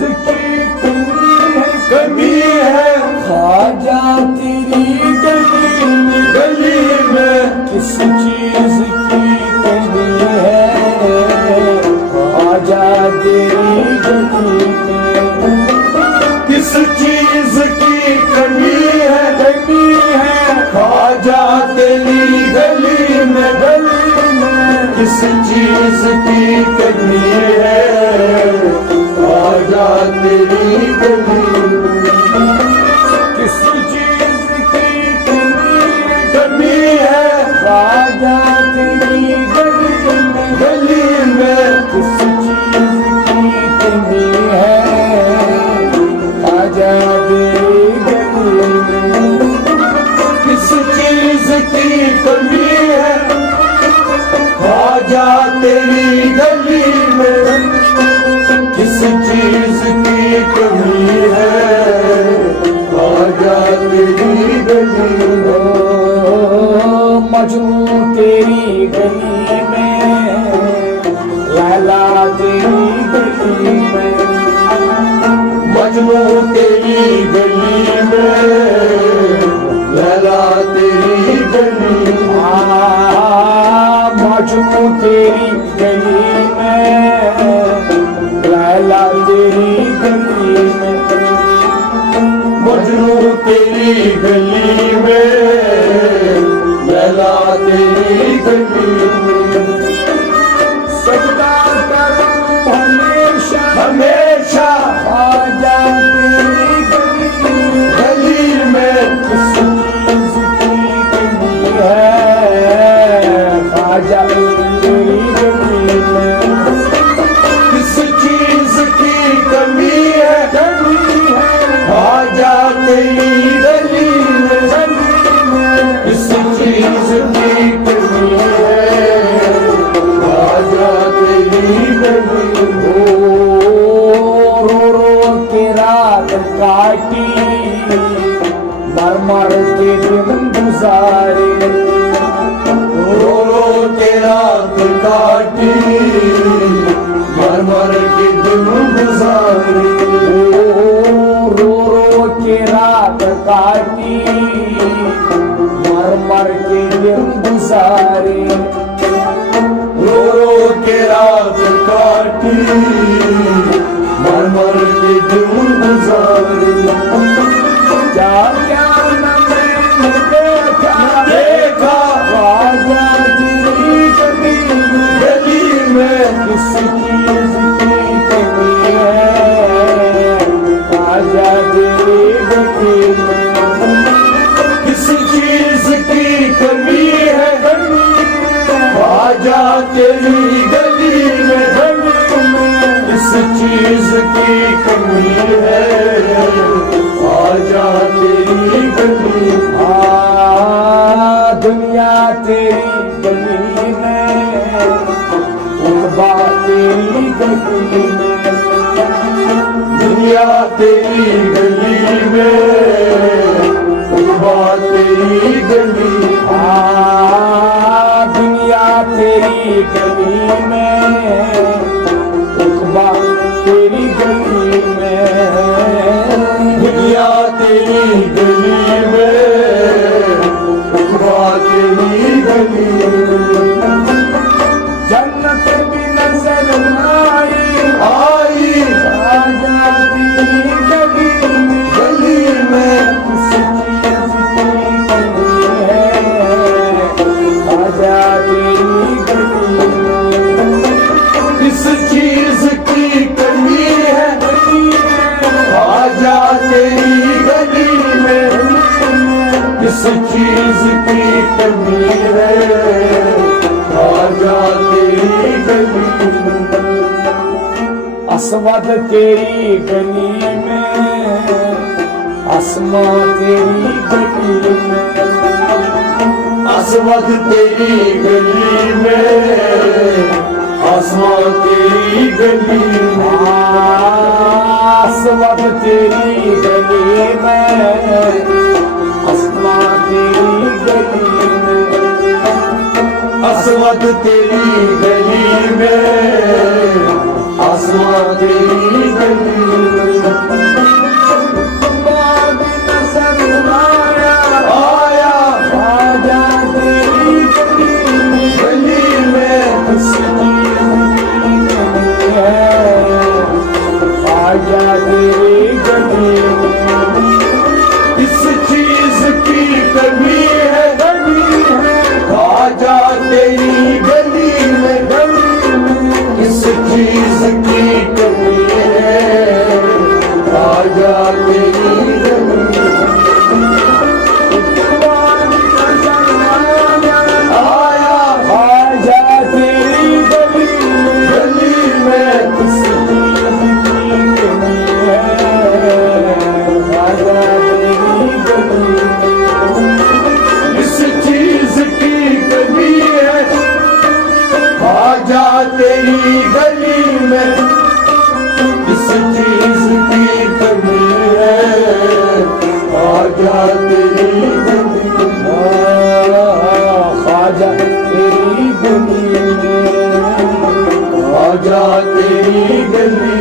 की कमी कमी है ख्वाजा तेरी गली में किस चीज की कमी है ख्वाजा तेरी गली में किस चीज की कमी है ख्वाजा तेरी गली में किस चीज की कमी है ख्वाजा तेरी गली में किस चीज की कमी है ख्वाजा तेरी गली में किस चीज की कमी है ख्वाजा तेरी गली में किस चीज की कमी है ख्वाजा तेरी गली में किस चीज की कमी है ख्वाजा तेरी गली में मजनू तेरी गली में लैला तेरी गली में मजनू तेरी गली में लैला तेरी गली मजनू तेरी गली में लैला तेरी गली में मजनू तेरी गली में लैला तेरी गली में सजदा करूं हमेशा हमेशा ख्वाजा तेरी गली में किस चीज की कमी है ख्वाजा तेरी गली में किस चीज की कमी है ख्वाजा तेरी गली में किस चीज की कमी है ख्वाजा तेरी गली में रो के रात काटी मर मर के दिन गुजारे रो रो के रात काटी मर मर के दिन गुजारे रो रो के रात काटी मर मर के दिन गुजारे रो रो के रात काटी मर मर के दिन गुजारे क्या क्या न मैंने देखा ख्वाजा तेरी गली में किस चीज की कमी है ख्वाजा तेरी गली में किस चीज की कमी है ख्वाजा तेरी गली में किस चीज की कमी है ख्वाजा तेरी गली दुनिया तेरी गली में उर्बा तेरी गली में दुनिया तेरी गली में उर्बा तेरी गली दुनिया तेरी गली में उर्बा तेरी गली में दुनिया तेरी गली में उर्बा तेरी गली में जन्नत भी नजर आई ख्वाजा तेरी गली में किस चीज की कमी है ख्वाजा तेरी गली में किस चीज की कमी है ख्वाजा तेरी गली में किस चीज की कमी है ख्वाजा तेरी गली में असवद तेरी गली में आसमां तेरी गली में असवद तेरी गली में आसमां तेरी गली में असवद तेरी गली में आसमां तेरी गली में असवद तेरी गली में आसमां तेरी गली में किस चीज की है ख्वाजा तेरी गली में किस चीज की कमी है ख्वाजा तेरी गली में किस चीज की कमी है ख्वाजा तेरी गली आया ख्वाजा तेरी गली में किस चीज की कमी है ख्वाजा तेरी गली किस चीज की कमी है ख्वाजा तेरी गली में किस चीज की कमी है ख्वाजा तेरी गली ख्वाजा तेरी गली में ख्वाजा तेरी गली